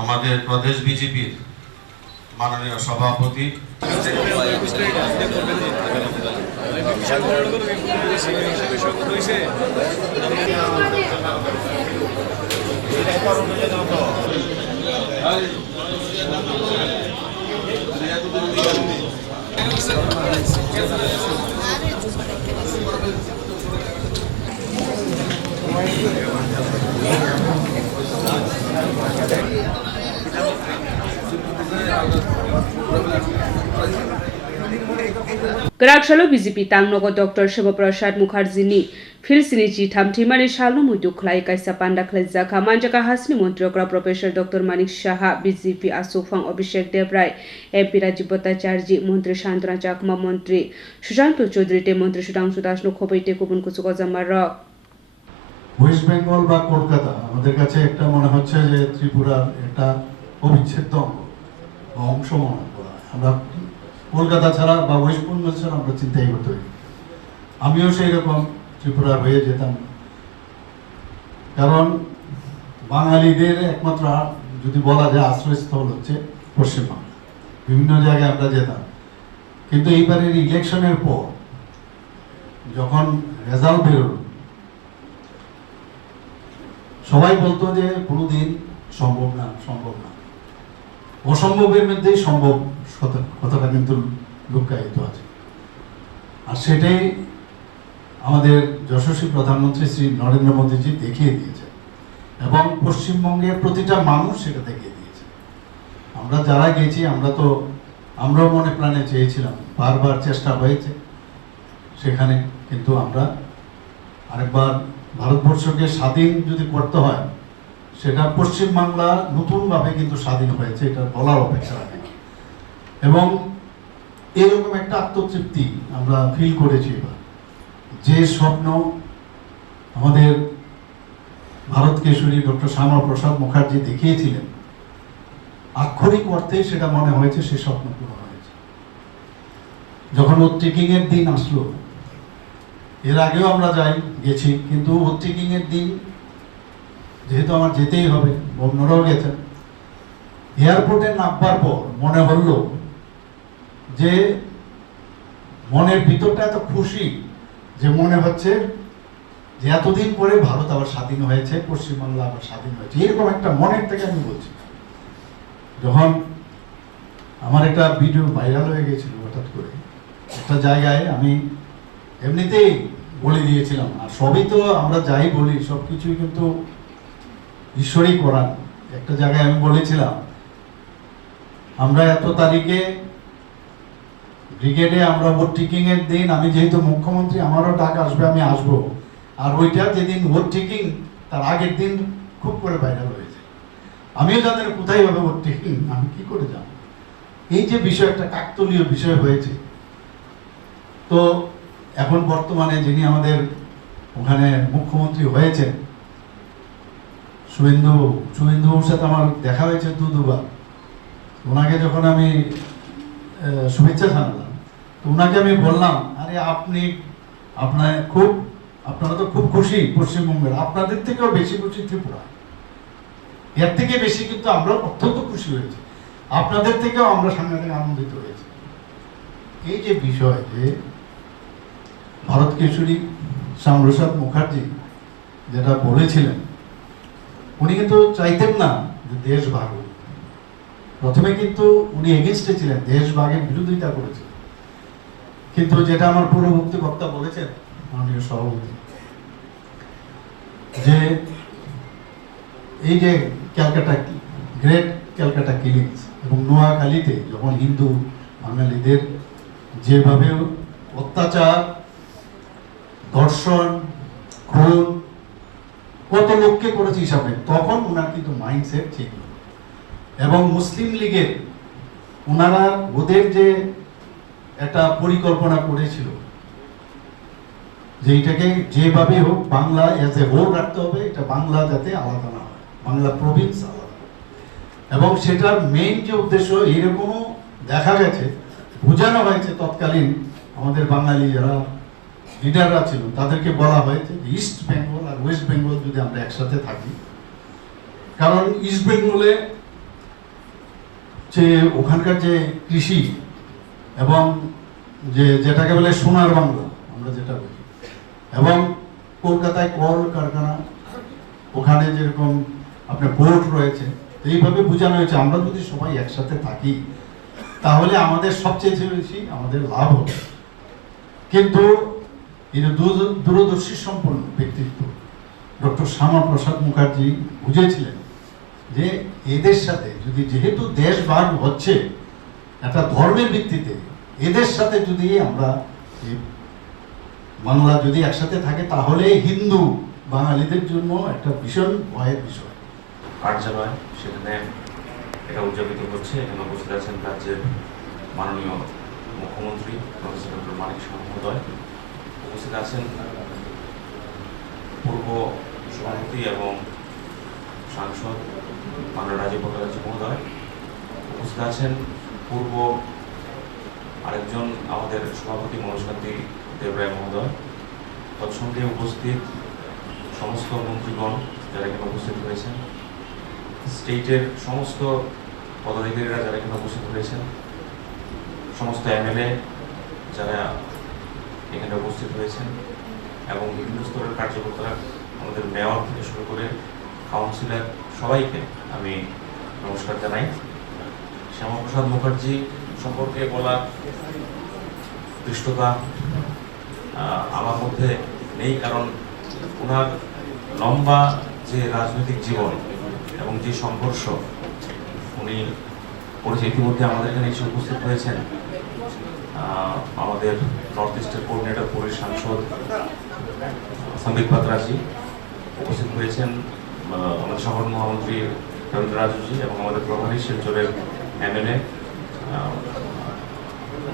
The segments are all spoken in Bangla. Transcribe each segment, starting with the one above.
আমাদের প্রদেশ বিজেপির মাননীয় সভাপতি Gerakshalo BJP Tangnogo Dr. Shivaprasad Mukherjee Filsini Jitam Timari Shalom Mutu Klai Kaisa Panda Klezaka Manjaka Hasni Montrokra Professor Dr. Manik Shaha BJP Asufang Abhishek Devrai MP Rajiv Bhattacharjee Mantri Shantana Chakma Mantri Shushanto Chaudhary Te Mantri Shudang Sudashno Khopaite Kubun Kusuko Zamara West Bengal বা কলকাতা আমাদের কাছে একটা মনে হচ্ছে যে ত্রিপুরার একটা অবিচ্ছেদ্য অঙ্গ বা অংশ মনে করা হয়। আমরা কলকাতা ছাড়া বা ওয়েস্ট বেঙ্গল ছাড়া আমরা চিন্তাই করতে পারি। আমিও সেই রকম ত্রিপুরা হয়ে যেতাম, কারণ বাঙালিদের একমাত্র যদি বলা যায় আশ্রয়স্থল হচ্ছে পশ্চিমবাংলা। বিভিন্ন জায়গায় আমরা যেতাম, কিন্তু এইবারের ইলেকশনের পর যখন রেজাল্ট বেরোল সবাই বলতো যে কোনোদিন সম্ভব না, অসম্ভবের মধ্যেই সম্ভব কথাটা কিন্তু লুকায়িত আছে। আর সেটাই আমাদের যশস্বী প্রধানমন্ত্রী শ্রী নরেন্দ্র মোদীজি দেখিয়ে দিয়েছে এবং পশ্চিমবঙ্গের প্রতিটা মানুষ সেটা দেখিয়ে দিয়েছে। আমরা যারা গেছি আমরাও মনে প্রাণে চেয়েছিলাম, বারবার চেষ্টা হয়েছে সেখানে, কিন্তু আমরা আরেকবার ভারতবর্ষকে স্বাধীন যদি করতে হয় সেটা পশ্চিমবাংলা নতুনভাবে কিন্তু স্বাধীন হয়েছে, এটা বলার অপেক্ষা রাখে না। এবং এরকম একটা আত্মতৃপ্তি আমরা ফিল করেছি এবার, যে স্বপ্ন আমাদের ভারত কেশরী ডক্টর শ্যামাপ্রসাদ মুখার্জি দেখিয়েছিলেন, আক্ষরিক অর্থেই সেটা মনে হয়েছে সে স্বপ্ন পূরণ হয়েছে। যখন ওভারটেকিং এর দিন আসলো, এর আগেও আমরা গেছি, কিন্তু ওভারটেকিং এর দিন যেহেতু আমার যেতেই হবে, অন্যরাও গেছেন, এয়ারপোর্টে নামবার পর মনে হলো যে মনের ভিতরটা এত খুশি যে মনে হচ্ছে যে এতদিন পরে ভারত আবার স্বাধীন হয়েছে, পশ্চিমবাংলা আবার স্বাধীন হয়েছে, এরকম একটা মনের থেকে আমি বলছি। যখন আমার একটা ভিডিও ভাইরাল হয়ে গেছিল হঠাৎ করে একটা জায়গায়, আমি এমনিতেই বলে দিয়েছিলাম, আর সবই তো আমরা যাই বলি সবকিছুই কিন্তু ঈশ্বরই করান। একটা জায়গায় আমি বলেছিলাম আমরা এত তারিখে ব্রিগেডে আমরা ওভারটেকিং এর দিন, আমি যেহেতু মুখ্যমন্ত্রী আমারও ডাক আসবে, আমি আসবো, আর ওইটা যেদিন ওভারটেকিং তার আগের দিন খুব করে ভাইরাল হয়েছে। আমিও জানি কোথায় হবে ওভারটেকিং, আমি কি করে যাব। এই যে বিষয় একটা কাকতালীয় বিষয় হয়েছে। তো এখন বর্তমানে যিনি আমাদের ওখানে মুখ্যমন্ত্রী হয়েছেন শুভেন্দুবাবুর সাথে আমার দেখা হয়েছে দুবার। ওনাকে যখন আমি শুভেচ্ছা জানালাম, তো ওনাকে আমি বললাম, আরে আপনারা তো খুব খুশি পশ্চিমবঙ্গের, আপনাদের থেকেও বেশি খুশি ত্রিপুরা, এর থেকে বেশি কিন্তু আমরা অত্যন্ত খুশি হয়েছি, আপনাদের থেকেও আমরা সাংঘাতিক আনন্দিত হয়েছি। এই যে বিষয় যে ভারত কেশরী শ্যামাপ্রসাদ মুখার্জি যেটা বলেছিলেন, উনি কিন্তু চাইতেন না যে দেশ ভাগ হোক। প্রথমে কিন্তু উনি এগেইনস্টে ছিলেন, দেশ ভাগের বিরোধিতা করেছিলেন, কিন্তু যেটা আমার পূর্ববর্তী বক্তা বলেছেন মাননীয় সভাপতি, যে এই যে গ্রেট ক্যালকাটা কিলিংস এবং নোয়াখালীতে যখন হিন্দু বাঙালিদের যেভাবে অত্যাচার, ধর্ষণ, খুন কত লোককে করেছে হিসাবে, তখন ওনার কিন্তু মাইন্ডসেট ছিল। এবং মুসলিম লীগের ওনারা ওদের যে একটা পরিকল্পনা করেছিল যে এটাকে যেভাবে হোক বাংলা এজ এ হোল রাখতে হবে, এটা বাংলা যাতে আলাদা না হয়, বাংলা প্রভিন্স আলাদা। এবং সেটার মেইন যে উদ্দেশ্য, এরকমও দেখা গেছে, বোঝানো হয়েছে তৎকালীন আমাদের বাঙালি যারা লিডাররা ছিল তাদেরকে বলা হয়েছে ইস্ট বেঙ্গল আর ওয়েস্ট বেঙ্গল যদি আমরা একসাথে থাকি, কারণ ইস্ট বেঙ্গলে যে ওখানকার যে কৃষি এবং যেটাকে বলে সোনার বাংলা আমরা যেটা বলি, এবং কলকাতায় কল কারখানা, ওখানে যেরকম আপনার পোর্ট রয়েছে, এইভাবে বোঝানো হয়েছে আমরা যদি সবাই একসাথে থাকি তাহলে আমাদের সবচেয়ে বেশি আমাদের লাভ হবে। কিন্তু এই দূরদর্শী সম্পন্ন ব্যক্তিত্ব ডক্টর শ্যামাপ্রসাদ মুখার্জি বুঝেছিলেন যে এদের সাথে যদি, যেহেতু দেশ ভাগ হচ্ছে একটা ধর্মের ভিত্তিতে, এদের সাথে যদি আমরা বাংলা যদি একসাথে থাকে তাহলে হিন্দু বাঙালিদের জন্য একটা ভীষণ ভয়ের বিষয়। কার্যালয়, সেখানে এটা উদযাপিত হচ্ছে। এখানে উপস্থিত আছেন রাজ্যের মাননীয় মুখ্যমন্ত্রী প্রফেসর ডক্টর মানিক সাহা মহোদয়, উপস্থিত আছেন পূর্ব সভাপতি এবং সাংসদ মাননীয় রাজীব ভট্টাচার্য মহোদয়, উপস্থিত আছেন পূর্ব আরেকজন আমাদের সভাপতি মনোজকান্তি দেবরায় মহোদয়, তৎসঙ্গে উপস্থিত সমস্ত মন্ত্রীগণ যারা এখানে উপস্থিত হয়েছেন, স্টেটের সমস্ত পদাধিকারীরা যারা এখানে উপস্থিত হয়েছেন, সমস্ত এমএলএ যারা এখানে উপস্থিত হয়েছেন, এবং বিভিন্ন স্তরের কার্যকর্তারা, আমাদের মেয়র থেকে শুরু করে কাউন্সিলর, সবাইকে আমি নমস্কার জানাই। শ্যামাপ্রসাদ মুখার্জি সম্পর্কে বলার দৃষ্টতা আমার মধ্যে নেই, কারণ ওনার লম্বা যে রাজনৈতিক জীবন এবং যে সংঘর্ষ উনি করেছে, ইতিমধ্যে আমাদের এখানে এসে উপস্থিত হয়েছেন আমাদের নর্থ ইস্টের কোঅর্ডিনেটর পুরীর সাংসদ সম্বিত পাত্রাজি, উপস্থিত হয়েছেন আমাদের শহর মহামন্ত্রী রবীন্দ্র রাজুজি, এবং আমাদের প্রভারী শিলচরের এমএলএ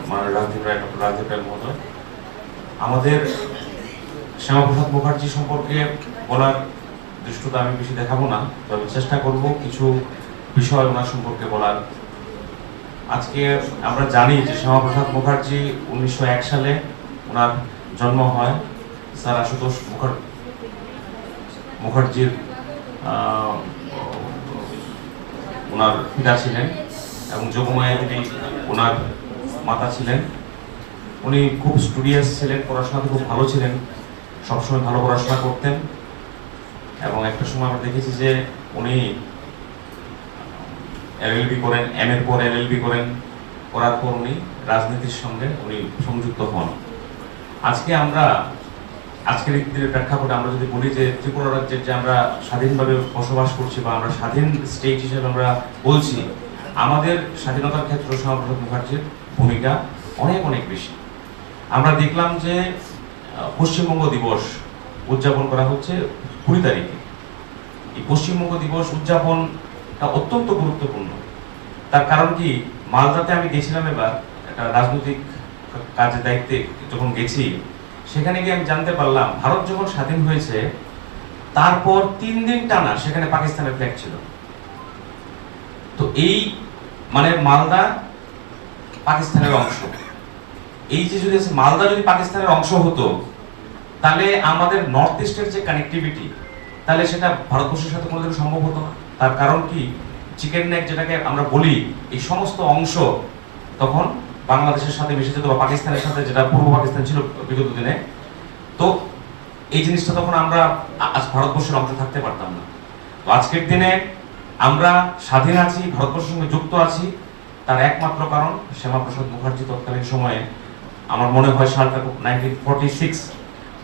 মাননীয় রাজদীপ রায় মহোদয়। আমাদের শ্যামাপ্রসাদ মুখার্জি সম্পর্কে বলার দৃষ্টতা আমি বেশি দেখাবো না, তবে চেষ্টা করব কিছু বিষয় ওনার সম্পর্কে বলার। আজকে আমরা জানি যে শ্যামাপ্রসাদ মুখার্জি 1901 সালে ওনার জন্ম হয়। স্যার আশুতোষ মুখার্জির ওনার পিতা ছিলেন এবং যোগমায়া দেবী ওনার মাতা ছিলেন। উনি খুব স্টুডিয়াস ছিলেন, পড়াশোনাতে খুব ভালো ছিলেন, সবসময় ভালো পড়াশোনা করতেন, এবং একটা সময় আমরা দেখেছি যে উনি এলএলবি করেন, এম এর পর এলএলবি করেন, করার পর উনি রাজনীতির সঙ্গে উনি সংযুক্ত হন। আজকের দিনের প্রেক্ষাপটে আমরা যদি বলি যে ত্রিপুরা রাজ্যের যে আমরা স্বাধীনভাবে বসবাস করছি বা আমরা স্বাধীন স্টেট হিসেবে আমরা বলছি, আমাদের স্বাধীনতার ক্ষেত্রে শ্যামাপ্রসাদ মুখার্জির ভূমিকা অনেক অনেক বেশি। আমরা দেখলাম যে পশ্চিমবঙ্গ দিবস উদযাপন করা হচ্ছে 20 তারিখে। এই পশ্চিমবঙ্গ দিবস উদযাপনটা অত্যন্ত গুরুত্বপূর্ণ। তার কারণ কি, মালদাতে আমি গেছিলাম এবার একটা রাজনৈতিক কাজের দায়িত্বে যখন গেছি, সেখানে গিয়ে আমি জানতে পারলাম ভারত যখন স্বাধীন হয়েছে তারপর 3 দিন টানা সেখানে পাকিস্তানের ফ্ল্যাগ ছিল। তো এই মানে মালদা পাকিস্তানের অংশ, এই যে যদি মালদা যদি পাকিস্তানের অংশ হতো তাহলে আমাদের নর্থ ইস্টের যে কানেক্টিভিটি, তাহলে সেটা ভারতবর্ষের সাথে কোনোদিন সম্ভব হতো না। তার কারণ কি, চিকেন নেক যেটাকে আমরা বলি, এই সমস্ত অংশ তখন বাংলাদেশের সাথে মিশে যেত, বা পাকিস্তানের সাথে, যেটা পূর্ব পাকিস্তান ছিল বিগত দিনে। তো এই জিনিসটা তখন আমরা আজ ভারতবর্ষের অংশ থাকতে পারতাম না। তো আজকের দিনে আমরা স্বাধীন আছি, ভারতবর্ষের সঙ্গে যুক্ত আছি, তার একমাত্র কারণ শ্যামাপ্রসাদ মুখার্জি তৎকালীন সময়ে, আমার মনে হয় সালটা 1946,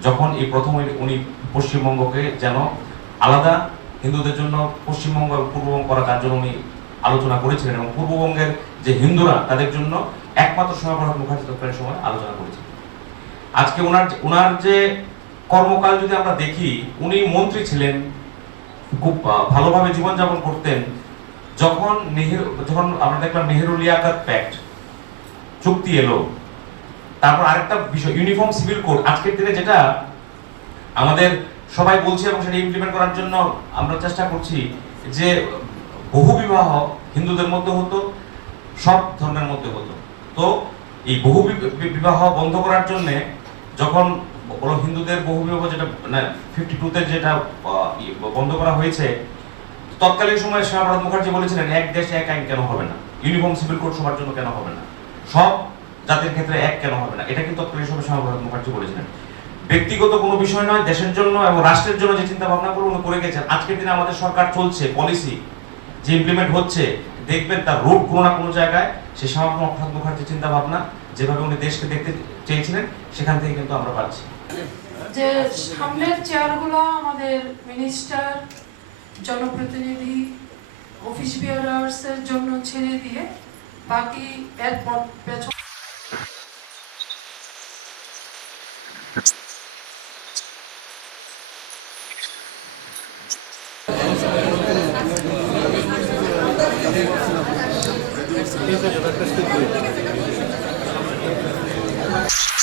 যখন এই প্রথম উনি পশ্চিমবঙ্গকে যেন আলাদা, হিন্দুদের জন্য পশ্চিমবঙ্গ এবং পূর্ববঙ্গ করা, তার জন্য উনি আলোচনা করেছিলেন, এবং পূর্ববঙ্গের যে হিন্দুরা তাদের জন্য একমাত্র শ্যামাপ্রসাদ মুখার্জি তৎকালীন সময় আলোচনা করেছিলেন। আজকে ওনার যে কর্মকাল যদি আমরা দেখি, উনি মন্ত্রী ছিলেন, খুব ভালোভাবে জীবনযাপন করতেন। যখন আমরা দেখলাম নেহেরু লিয়াকত প্যাক্ট চুক্তি এলো, তারপর আরেকটা বিষয় ইউনিফর্ম সিভিল কোড, আজকের দিনে যেটা আমাদের সবাই বলছে এবং সেটা ইমপ্লিমেন্ট করার জন্য আমরা চেষ্টা করছি, যে বহু বিবাহ হিন্দুদের মধ্যে হতো, সব ধর্মের মধ্যে হতো। তো এই বহু বিবাহ বন্ধ করার জন্য যখন হিন্দুদের বহু বিবাহ যেটা 52-তে যেটা বন্ধ করা হয়েছে, তৎকালীন সময়ে শ্যামাপ্রসাদ মুখার্জি বলেছিলেন এক দেশ এক আইন কেন হবে না, ইউনিফর্ম সিভিল কোড সবার জন্য কেন হবে না, সব জাতির ক্ষেত্রে এক কেন হবে না, এটা কিন্তু তৎকালীন সময়ে শ্যামাপ্রসাদ মুখার্জি বলেছিলেন। ব্যক্তিগত কোনো বিষয় নয়, দেশের জন্য এবং রাষ্ট্রের জন্য যে চিন্তা ভাবনা করে উনি করে গেছেন। আজকের দিনে আমাদের সরকার চলছে, পলিসি যে ইমপ্লিমেন্ট হচ্ছে, দেখবেন তার রূপ কোনো না কোনো জায়গায় সে শ্যামাপ্রসাদ মুখার্জির চিন্তা ভাবনা যেভাবে উনি দেশকে দেখতে চেয়েছিলেন সেখান থেকে কিন্তু আমরা পাচ্ছি। যে সামনের চেয়ারগুলো আমাদের মিনিস্টার, জনপ্রতিনিধি, অফিস বিয়ারার্সের জন্য ছেড়ে দিয়ে বাকি এর পেছন Gracias.